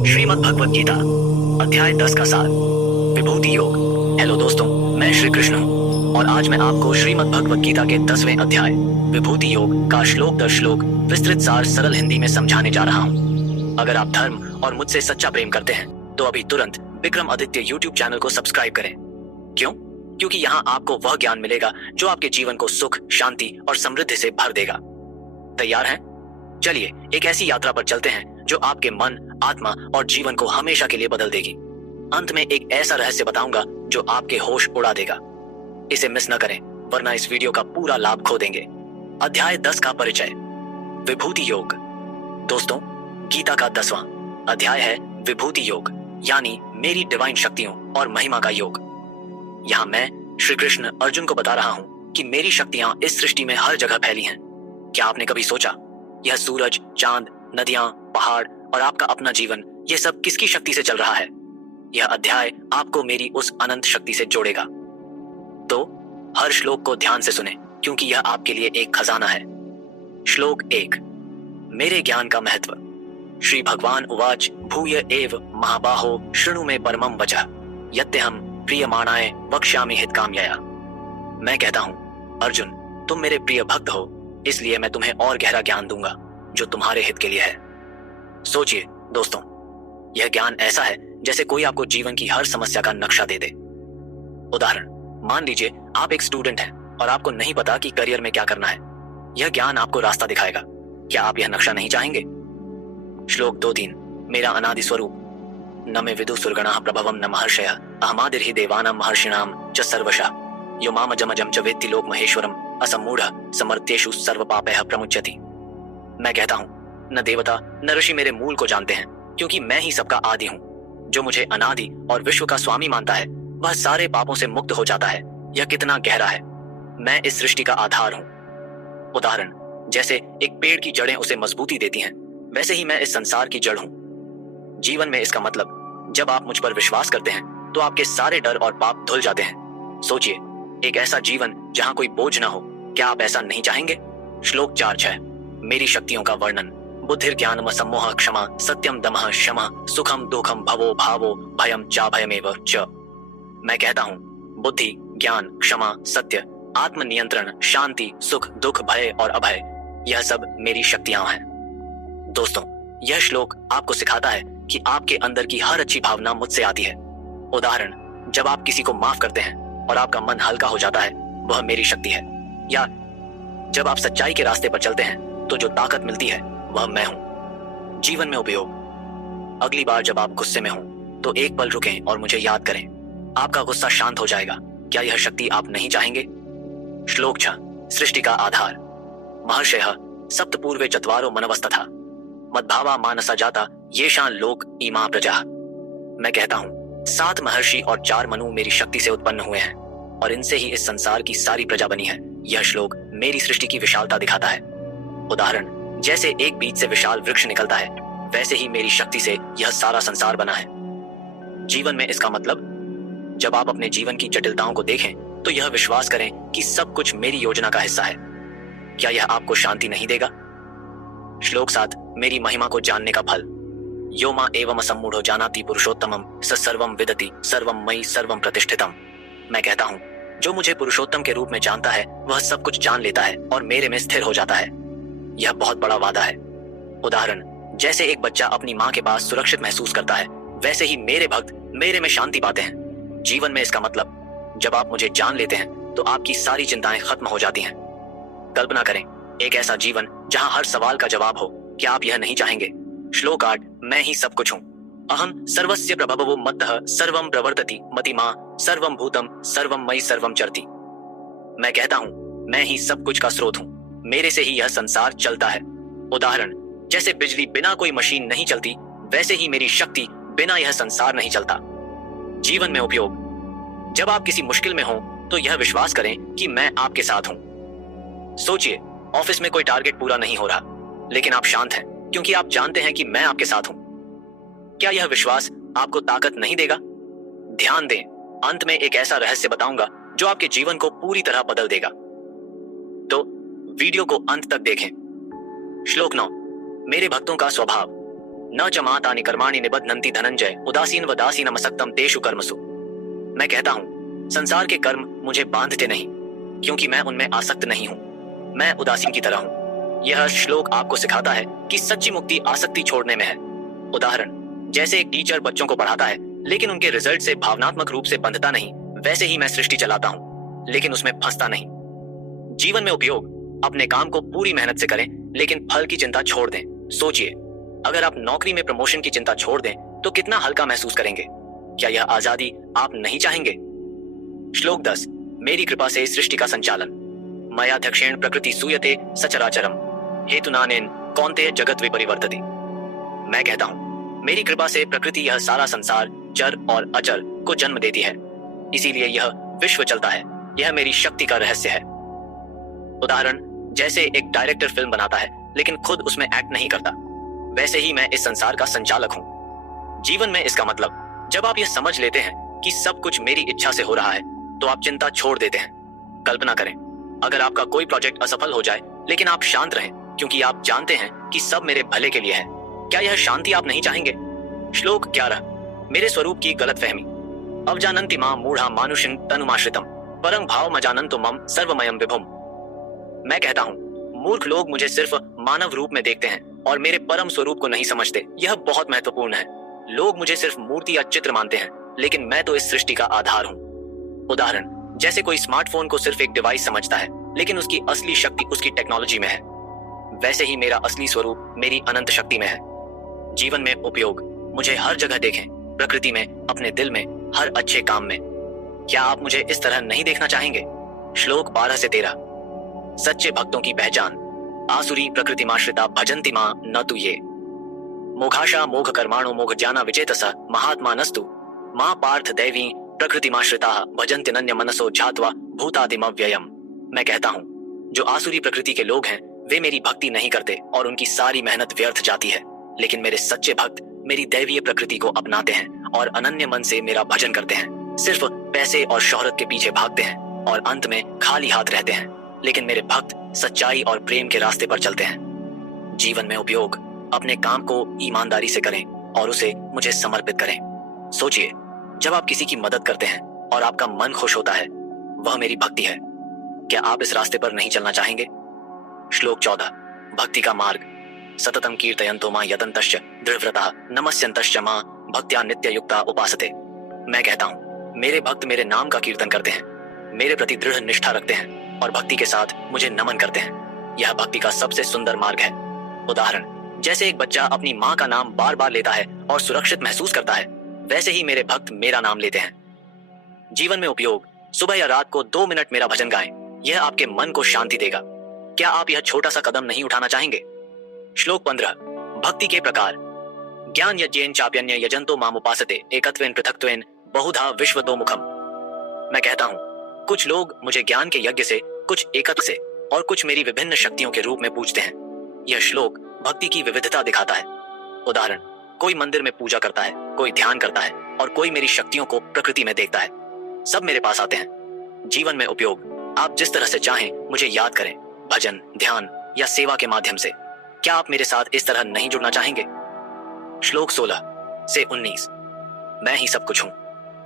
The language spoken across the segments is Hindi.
श्रीमद् भगवत गीता अध्याय 10 का सार विभूति योग। हेलो दोस्तों, मैं श्री कृष्ण हूँ और आज मैं आपको श्रीमद् भगवत गीता के 10वें अध्याय विभूति योग का श्लोक दर श्लोक विस्तृत सार सरल हिंदी में समझाने जा रहा हूँ। अगर आप धर्म और मुझसे सच्चा प्रेम करते हैं तो अभी तुरंत विक्रम आदित्य यूट्यूब चैनल को सब्सक्राइब करें। क्यों? क्योंकि यहाँ आपको वह ज्ञान मिलेगा जो आपके जीवन को सुख, शांति और समृद्धि से भर देगा। तैयार हैं? चलिए एक ऐसी यात्रा पर चलते हैं जो आपके मन, आत्मा और जीवन को हमेशा के लिए बदल देगी। अंत में एक ऐसा रहस्य बताऊंगा जो आपके होश उड़ा देगा। इसे मिस न करें, वरना इस वीडियो का पूरा लाभ खो देंगे। अध्याय 10 का परिचय, विभूति योग। दोस्तों, गीता का 10वां अध्याय है विभूति योग, यानी मेरी डिवाइन शक्तियों और महिमा का योग। यहाँ मैं श्री कृष्ण अर्जुन को बता रहा हूँ कि मेरी शक्तियां इस सृष्टि में हर जगह फैली हैं। क्या आपने कभी सोचा यह सूरज, चांद, नदियां, पहाड़ और आपका अपना जीवन, यह सब किसकी शक्ति से चल रहा है? यह अध्याय आपको मेरी उस अनंत शक्ति से जोड़ेगा। तो हर श्लोक को ध्यान से सुने, क्योंकि यह आपके लिए एक खजाना है। श्लोक 1, मेरे ज्ञान का महत्व। श्री भगवान उवाच भूय एव महाबाहो शृणु में परमं वचः यत्यहं प्रियमाणाय वक्ष्यामि हितकाम्यया। मैं कहता हूं, अर्जुन, तुम मेरे प्रिय भक्त हो, इसलिए मैं तुम्हें और गहरा ज्ञान दूंगा जो तुम्हारे हित के लिए है। सोचिए दोस्तों, यह ज्ञान ऐसा है जैसे कोई आपको जीवन की हर समस्या का नक्शा दे दे। उदाहरण, मान लीजिए आप एक स्टूडेंट हैं और आपको नहीं पता कि करियर में क्या करना है। यह ज्ञान आपको रास्ता दिखाएगा। क्या आप यह नक्शा नहीं चाहेंगे? श्लोक 2-3, मेरा अनादि स्वरूप। न मे विदुसुरगणाः प्रभवं न महर्षयः अहमादिर्हि देवानां महर्षिणां च सर्वशः यो मामजमजं च वेत्ति लोक महेश्वरम असमूढ़ समर्थ्येषु सर्व पापैः प्रमुच्यति। मैं कहता हूँ, न देवता न ऋषि मेरे मूल को जानते हैं, क्योंकि मैं ही सबका आदि हूँ। जो मुझे अनादि और विश्व का स्वामी मानता है वह सारे पापों से मुक्त हो जाता है। यह कितना गहरा है। मैं इस सृष्टि का आधार हूँ। उदाहरण, जैसे एक पेड़ की जड़ें उसे मजबूती देती हैं, वैसे ही मैं इस संसार की जड़ हूँ। जीवन में इसका मतलब, जब आप मुझ पर विश्वास करते हैं तो आपके सारे डर और पाप धुल जाते हैं। सोचिए, एक ऐसा जीवन जहाँ कोई बोझ ना हो। क्या आप ऐसा नहीं चाहेंगे? श्लोक 4-6, मेरी शक्तियों का वर्णन। बुद्धिर ज्ञानम सम्मोह क्षमा सत्यम दमः क्षमा सुखम दुखम भवो भावो भयम चाभयमेव च। मैं कहता हूँ, बुद्धि, ज्ञान, क्षमा, सत्य, आत्मनियंत्रण, शांति, सुख, दुख, भय और अभय, यह सब मेरी शक्तियां हैं। दोस्तों, यह श्लोक आपको सिखाता है कि आपके अंदर की हर अच्छी भावना मुझसे आती है। उदाहरण, जब आप किसी को माफ करते हैं और आपका मन हल्का हो जाता है, वह मेरी शक्ति है। या जब आप सच्चाई के रास्ते पर चलते हैं तो जो ताकत मिलती है वह मैं हूं। जीवन में उपयोग, अगली बार जब आप गुस्से में हो तो एक पल रुकें और मुझे याद करें। आपका गुस्सा शांत हो जाएगा। क्या यह शक्ति आप नहीं चाहेंगे? श्लोक 6, सृष्टि का आधार। महर्षयः सप्तपूर्वे चत्वारो मनवस्तथा मद्भावा मानसा जाता येषां लोक इमा प्रजा। मैं कहता हूं, 7 महर्षि और 4 मनु मेरी शक्ति से उत्पन्न हुए हैं और इनसे ही इस संसार की सारी प्रजा बनी है। यह श्लोक मेरी सृष्टि की विशालता दिखाता है। उदाहरण, जैसे एक बीज से विशाल वृक्ष निकलता है, वैसे ही मेरी शक्ति से यह सारा संसार बना है। जीवन में इसका मतलब, जब आप अपने जीवन की जटिलताओं को देखें तो यह विश्वास करें कि सब कुछ मेरी योजना का हिस्सा है। क्या यह आपको शांति नहीं देगा? श्लोक 7, मेरी महिमा को जानने का फल। यो मा एवं सम्मूढ़ो जानाति पुरुषोत्तमं स सर्वं विदति सर्वं मयि सर्वं प्रतिष्ठितम्। मैं कहता हूँ, जो मुझे पुरुषोत्तम के रूप में जानता है वह सब कुछ जान लेता है और मेरे में स्थिर हो जाता है। यह बहुत बड़ा वादा है। उदाहरण, जैसे एक बच्चा अपनी माँ के पास सुरक्षित महसूस करता है, वैसे ही मेरे भक्त मेरे में शांति पाते हैं। जीवन में इसका मतलब, जब आप मुझे जान लेते हैं तो आपकी सारी चिंताएं खत्म हो जाती हैं। कल्पना करें एक ऐसा जीवन जहां हर सवाल का जवाब हो। क्या आप यह नहीं चाहेंगे? श्लोक 8, मैं ही सब कुछ हूँ। अहम सर्वस्य प्रभवो मत्तः सर्वं प्रवर्तति मतिमा सर्वं भूतम सर्वं मयि सर्वं चरति। मैं कहता हूँ, मैं ही सब कुछ का स्रोत हूँ। मेरे से ही यह संसार चलता है। उदाहरण, जैसे बिजली बिना कोई मशीन नहीं चलती, वैसे ही मेरी शक्ति बिना यह संसार नहीं चलता। जीवन में उपयोग, जब आप किसी मुश्किल में हो तो यह विश्वास करें कि मैं आपके साथ हूं। सोचिए, ऑफिस में कोई टारगेट पूरा नहीं हो रहा, लेकिन आप शांत हैं क्योंकि आप जानते हैं कि मैं आपके साथ हूं। क्या यह विश्वास आपको ताकत नहीं देगा? ध्यान दें, अंत में एक ऐसा रहस्य बताऊंगा जो आपके जीवन को पूरी तरह बदल देगा। तो वीडियो को अंत तक देखें। श्लोक 9, मेरे भक्तों का स्वभाव। न च मातानि कर्माणि निबध्नन्ति धनंजय उदासीन वदासीनमसक्तं तेषु कर्मसु। मैं कहता हूँ संसार के कर्म मुझे बांधते नहीं, क्योंकि मैं उनमें आसक्त नहीं हूँ। मैं उदासीन की तरह हूँ। यह श्लोक आपको सिखाता है कि सच्ची मुक्ति आसक्ति छोड़ने में है। उदाहरण, जैसे एक टीचर बच्चों को पढ़ाता है लेकिन उनके रिजल्ट से भावनात्मक रूप से बंधता नहीं, वैसे ही मैं सृष्टि चलाता हूँ लेकिन उसमें फंसता नहीं। जीवन में उपयोग, अपने काम को पूरी मेहनत से करें लेकिन फल की चिंता छोड़ दें। सोचिए, अगर आप नौकरी में प्रमोशन की चिंता छोड़ दें तो कितना हल्का महसूस करेंगे। क्या यह आजादी आप नहीं चाहेंगे? श्लोक 10, मेरी कृपा से सृष्टि का संचालन। मयाध्यक्षेण प्रकृति सूयते सचराचरम हेतुनानेन कौन्तेय जगत विपरिवर्तते। मैं कहता हूँ मेरी कृपा से प्रकृति यह सारा संसार चर और अचर को जन्म देती है, इसीलिए यह विश्व चलता है। यह मेरी शक्ति का रहस्य है। उदाहरण, जैसे एक डायरेक्टर फिल्म बनाता है लेकिन खुद उसमें एक्ट नहीं करता, वैसे ही मैं इस संसार का संचालक हूँ। जीवन में इसका मतलब, जब आप यह समझ लेते हैं कि सब कुछ मेरी इच्छा से हो रहा है तो आप चिंता छोड़ देते हैं। कल्पना करें, अगर आपका कोई प्रोजेक्ट असफल हो जाए लेकिन आप शांत रहें क्योंकि आप जानते हैं कि सब मेरे भले के लिए है। क्या यह शांति आप नहीं चाहेंगे? श्लोक 11, मेरे स्वरूप की गलतफहमी। अवजानन्ति मां मूढ़ा मानुषं तनुमाश्रितम परं भाव मजानन्तो मम सर्वमयम विभुम। मैं कहता हूँ मूर्ख लोग मुझे सिर्फ मानव रूप में देखते हैं और मेरे परम स्वरूप को नहीं समझते। यह बहुत महत्वपूर्ण है। लोग मुझे सिर्फ मूर्ति या चित्र मानते हैं, लेकिन मैं तो इस सृष्टि का आधार हूँ। उदाहरण, जैसे कोई स्मार्टफोन को सिर्फ एक डिवाइस समझता है लेकिन उसकी असली शक्ति उसकी टेक्नोलॉजी में है, वैसे ही मेरा असली स्वरूप मेरी अनंत शक्ति में है। जीवन में उपयोग, मुझे हर जगह देखें, प्रकृति में, अपने दिल में, हर अच्छे काम में। क्या आप मुझे इस तरह नहीं देखना चाहेंगे? श्लोक 12 से 13, सच्चे भक्तों की पहचान। आसुरी प्रकृतिमाश्रिता भजन्ति मां न तु ये मोघाशा मोघ कर्माणो मोघ ज्ञाना विचेतस महात्मानस्तु मां पार्थ दैवी प्रकृतिमाश्रिता भजन्ति नन्य मनसो झात्वा भूतादिमव्ययम। मैं कहता हूँ जो आसुरी प्रकृति के लोग हैं वे मेरी भक्ति नहीं करते और उनकी सारी मेहनत व्यर्थ जाती है, लेकिन मेरे सच्चे भक्त मेरी दैवीय प्रकृति को अपनाते हैं और अनन्य मन से मेरा भजन करते हैं। सिर्फ पैसे और शोहरत के पीछे भागते हैं और अंत में खाली हाथ रहते हैं, लेकिन मेरे भक्त सच्चाई और प्रेम के रास्ते पर चलते हैं। जीवन में उपयोग, अपने काम को ईमानदारी से करें और उसे मुझे समर्पित करें। सोचिए, जब आप किसी की मदद करते हैं और आपका मन खुश होता है, वह मेरी भक्ति है। क्या आप इस रास्ते पर नहीं चलना चाहेंगे? श्लोक 14, भक्ति का मार्ग। सततम कीर्तयन्तो मां यतन्तश्च दृढ़व्रतः नमस्यन्तश्च मां भक्त्या नित्ययुक्ता उपासते। मैं कहता हूँ मेरे भक्त मेरे नाम का कीर्तन करते हैं, मेरे प्रति दृढ़ निष्ठा रखते हैं और भक्ति के साथ मुझे नमन करते हैं। यह भक्ति का सबसे सुंदर मार्ग है। उदाहरण, जैसे एक बच्चा अपनी माँ का नाम बार बार लेता है और सुरक्षित महसूस करता है, वैसे ही मेरे भक्त मेरा नाम लेते हैं। जीवन में उपयोग, सुबह या रात को 2 मिनट मेरा भजन गाएं, यह आपके मन को शांति देगा। क्या आप यह छोटा सा कदम नहीं उठाना चाहेंगे? श्लोक 15, भक्ति के प्रकार। ज्ञान यज्ञेन चाप्यन्य यजंतो माम उपासते एकत्वेन पृथक्त्वेन बहुधा विश्वतो मुखम। मैं कहता हूँ कुछ लोग मुझे ज्ञान के यज्ञ से, कुछ एकत्व से और कुछ मेरी विभिन्न शक्तियों के रूप में पूजते हैं। यह श्लोक भक्ति की विविधता दिखाता है। उदाहरण, कोई मंदिर में पूजा करता है, कोई ध्यान करता है और कोई मेरी शक्तियों को प्रकृति में देखता है। सब मेरे पास आते हैं। जीवन में उपयोग, आप जिस तरह से चाहें मुझे याद करें, भजन, ध्यान या सेवा के माध्यम से। क्या आप मेरे साथ इस तरह नहीं जुड़ना चाहेंगे? श्लोक 16 से 19, मैं ही सब कुछ हूं।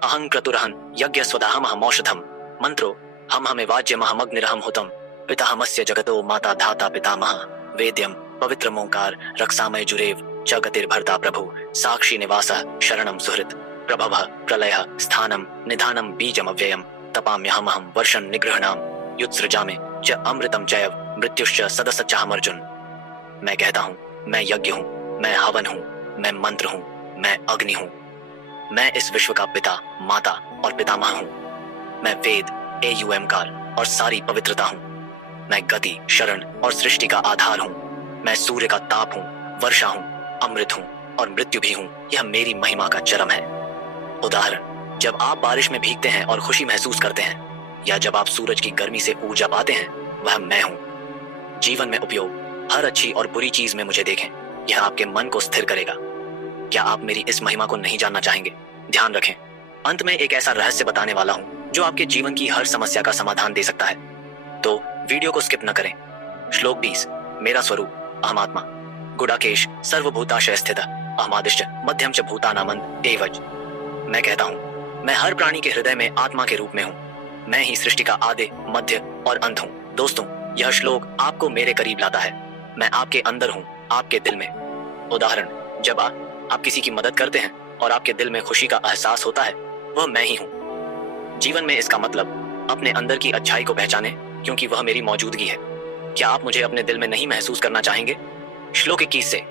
अहं क्रतुरहं यज्ञ स्वदाहमहं औषधम मंत्रो हम हमें वाज्यमहमग्निरहं हुतम पिताहमस्य जगतो माता धाता पितामह वेद्यम पवित्र मोंकार रक्षामय जुरेव च गतिर्भर्ता प्रभु साक्षी निवासः शरणं सुहृत् प्रभवः प्रलयः स्थानं निधानं बीजमव्ययम् तपाम्यहमहं वर्षं निगृह्णाम युत्सृजामि च अमृतं चैव मृत्युश्च सदसच्चाहमर्जुन। मैं कहता हूँ मैं यज्ञ हूँ, मैं हवन हूँ, मैं मंत्र हूँ, मैं अग्नि हूँ। मैं इस विश्व का पिता, माता और पितामह हूँ। मैं वेद, एयुएमकार और सारी पवित्रता हूँ। मैं गति, शरण और सृष्टि का आधार हूँ। मैं सूर्य का ताप हूँ, वर्षा हूँ, अमृत हूँ और मृत्यु भी हूँ। यह मेरी महिमा का चरम है। उदाहरण, जब आप बारिश में भीगते हैं और खुशी महसूस करते हैं, या जब आप सूरज की गर्मी से ऊर्जा पाते हैं, वह मैं हूँ। जीवन में उपयोग, हर अच्छी और बुरी चीज में मुझे देखें, यह आपके मन को स्थिर करेगा। क्या आप मेरी इस महिमा को नहीं जानना चाहेंगे? ध्यान रखें, अंत में एक ऐसा रहस्य बताने वाला हूँ जो आपके जीवन की हर समस्या का समाधान दे सकता है। तो वीडियो को स्किप न करें। श्लोक 20, मेरा स्वरूप, अहमात्मा। गुडाकेश सर्वभूताशय स्थित अहमादिश्च मध्यम च भूतानामन एवज। मैं कहता हूँ मैं हर प्राणी के हृदय में आत्मा के रूप में हूँ। मैं ही सृष्टि का आदि, मध्य और अंत हूँ। दोस्तों, यह श्लोक आपको मेरे करीब लाता है। मैं आपके अंदर हूँ, आपके दिल में। उदाहरण, जब आप किसी की मदद करते हैं और आपके दिल में खुशी का एहसास होता है, वह मैं ही हूँ। जीवन में इसका मतलब अपने अंदर की अच्छाई को पहचाने, क्योंकि वह मेरी मौजूदगी है। क्या आप मुझे अपने दिल में नहीं महसूस करना चाहेंगे? श्लोक 21 से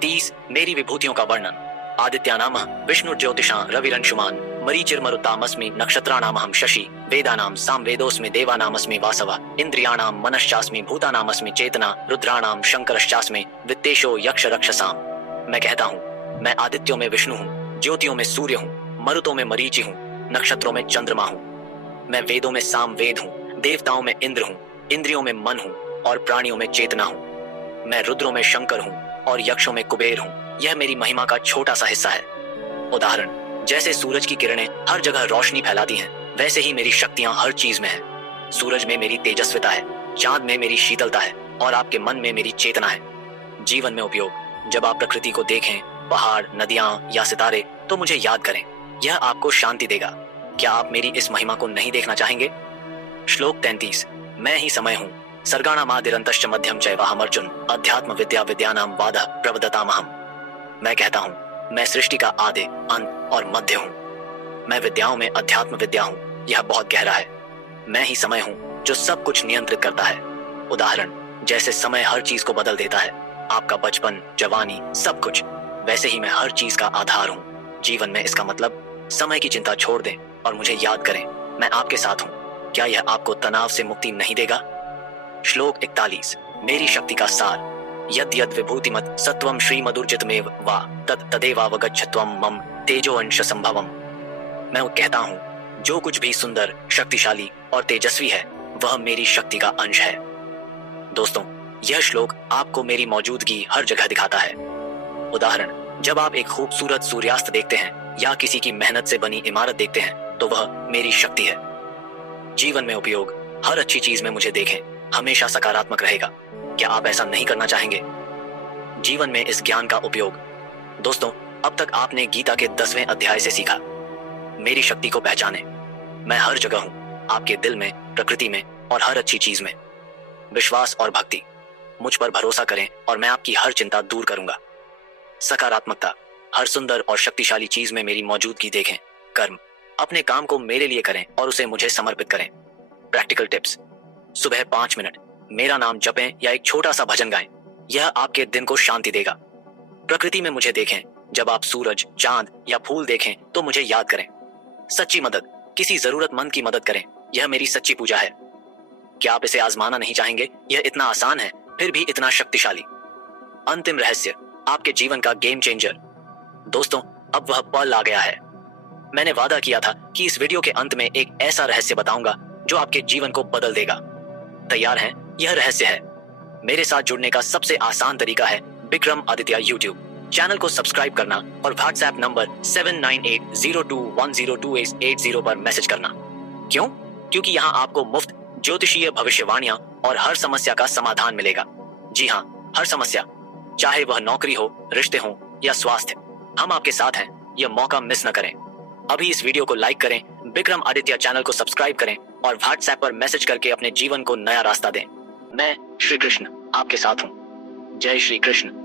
30 मेरी विभूतियों का वर्णन। आदित्यानामः विष्णु ज्योतिषां रविरंशुमान् मरीचिर्मरुतामस्मि नक्षत्राणामहं शशि वेदानां सामवेदोऽस्मि देवानामस्मि वासवः इंद्रियाणां मनश्चास्मि भूतानामस्मि चेतना रुद्राणां शंकरश्चास्मि वित्तेशो यक्ष रक्षसाम्। मैं कहता हूँ मैं आदित्यों में विष्णु हूँ, ज्योतियों में सूर्य हूँ, मरुतों में मरीचि हूँ, नक्षत्रों में चंद्रमा हूँ। मैं वेदों में सामवेद हूँ, देवताओं में इंद्र हूँ, इंद्रियों में मन हूँ और प्राणियों में चेतना हूँ। मैं रुद्रों में शंकर हूँ और यक्षों में कुबेर हूँ। यह मेरी महिमा का छोटा सा हिस्सा है। उदाहरण, जैसे सूरज की किरणें हर जगह रोशनी फैलाती हैं, वैसे ही मेरी शक्तियां हर चीज में हैं। सूरज में मेरी तेजस्विता है, चांद में मेरी शीतलता है और आपके मन में मेरी चेतना है। जीवन में उपयोग, जब आप प्रकृति को देखें, पहाड़, नदियां या सितारे, तो मुझे याद करें। यह आपको शांति देगा। क्या आप मेरी इस महिमा को नहीं देखना चाहेंगे? श्लोक 33 मैं ही समय हूँ। सर्गाणामादिरन्तश्च मध्यम चैवाहमर्जुन अध्यात्म विद्या विद्यानां वादः प्रवदतामहम्। मैं कहता हूँ मैं सृष्टि का आदि, अंत और मध्य हूँ। मैं विद्याओं में अध्यात्म विद्या हूँ। यह बहुत गहरा है। मैं ही समय हूँ जो सब कुछ नियंत्रित करता है। उदाहरण, जैसे समय हर चीज को बदल देता है, आपका बचपन, जवानी, सब कुछ, वैसे ही मैं हर चीज का आधार हूँ। जीवन में इसका मतलब समय की चिंता छोड़ दें और मुझे याद करें, मैं आपके साथ हूँ। क्या यह आपको तनाव से मुक्ति नहीं देगा? श्लोक 41 मेरी शक्ति का सार। यद यद विभूतिमत् सत्वं श्रीमदुर्जितमेव वा तद तदेवावगच्छत्वं मम तेजो अंश संभवम्। मैं कहता हूँ जो कुछ भी सुंदर, शक्तिशाली और तेजस्वी है, वह मेरी शक्ति का अंश है। दोस्तों, यह श्लोक आपको मेरी मौजूदगी हर जगह दिखाता है। उदाहरण, जब आप एक खूबसूरत सूर्यास्त देखते हैं या किसी की मेहनत से बनी इमारत देखते हैं, तो वह मेरी शक्ति है। जीवन में उपयोग, हर अच्छी चीज में मुझे देखें, हमेशा सकारात्मक रहेगा। क्या आप ऐसा नहीं करना चाहेंगे? जीवन में इस ज्ञान का उपयोग। दोस्तों, अब तक आपने गीता के 10वें अध्याय से सीखा। मेरी शक्ति को पहचाने। मैं हर जगह हूं, आपके दिल में, प्रकृति में और हर अच्छी चीज में। विश्वास और भक्ति, मुझ पर भरोसा करें और मैं आपकी हर चिंता दूर करूंगा। सकारात्मकता, हर सुंदर और शक्तिशाली चीज में मेरी मौजूदगी देखें। कर्म, अपने काम को मेरे लिए करें और उसे मुझे समर्पित करें। प्रैक्टिकल टिप्स, सुबह 5 मिनट मेरा नाम जपें या एक छोटा सा भजन गाएं। यह आपके दिन को शांति देगा। प्रकृति में मुझे देखें, जब आप सूरज, चांद या फूल देखें तो मुझे याद करें। सच्ची मदद, किसी जरूरतमंद की मदद करें, यह मेरी सच्ची पूजा है। क्या आप इसे आजमाना नहीं चाहेंगे? यह इतना आसान है, फिर भी इतना शक्तिशाली। अंतिम रहस्य, आपके जीवन का गेम चेंजर। दोस्तों, अब वह पल आ गया है। मैंने वादा किया था कि इस वीडियो के अंत में एक ऐसा रहस्य बताऊंगा जो आपके जीवन को बदल देगा। तैयार हैं? यह रहस्य है। मेरे साथ जुड़ने का सबसे आसान तरीका है विक्रम आदित्य यूट्यूब चैनल को सब्सक्राइब करना और व्हाट्सएप नंबर 7980210280 पर मैसेज करना। क्यों? क्योंकि यहाँ आपको मुफ्त ज्योतिषीय भविष्यवाणियां और हर समस्या का समाधान मिलेगा। जी हाँ, हर समस्या, चाहे वह नौकरी हो, रिश्ते हो या स्वास्थ्य, हम आपके साथ हैं। यह मौका मिस न करें। अभी इस वीडियो को लाइक करें, विक्रम आदित्य चैनल को सब्सक्राइब करें और व्हाट्सएप पर मैसेज करके अपने जीवन को नया रास्ता दें। मैं श्री कृष्ण आपके साथ हूँ। जय श्री कृष्ण।